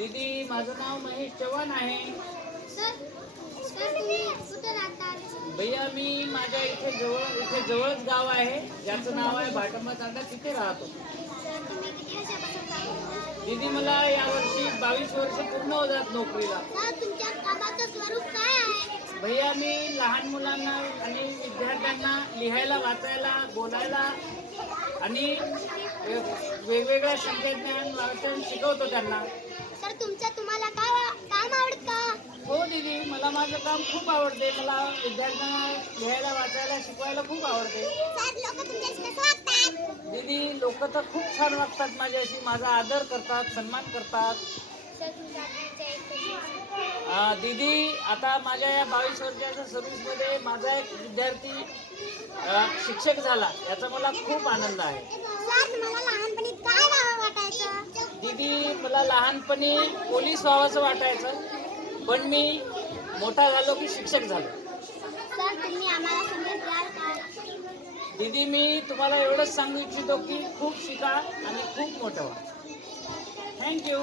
दीदी माझं नाव महेश चव्हाण आहे. भैया मी माझ्या इथे जवळ इथे जवळच गाव आहे. ज्याचं नाव आहे भाटंबा तांडा तिथे राहतो? दीदी मला यावर्षी बावीस वर्ष पूर्ण होतात नोकरीला. भैया मी लहान मुलांना आणि विद्यार्थ्यांना लिहायला वाचायला बोलायला आणि वेगवेगळ्या संख्याज्ञान वाचन शिकवतो त्यांना सर तुमचं तुम्हाला काय काम आवडतं हो दीदी मला माझं काम खूप आवडते. मला विद्यार्थ्यांना लिहायला वाचायला शिकवायला खूप आवडते. दीदी लोक तर खूप छान वागतात माझ्याशी. माझा आदर करतात सन्मान करतात. दीदी आता माझ्या या बावीस वर्षाच्या सर्व्हिसमध्ये माझा एक विद्यार्थी शिक्षक झाला. याचा मला खूप आनंद आहे. दीदी मला लहानपणी पोलीस व्हावंसं वाटायचं. पण मी मोठा झालो की शिक्षक झालो. दीदी मी तुम्हाला एवढंच सांगू इच्छितो की खूप शिका आणि खूप मोठं व्हा. थँक्यू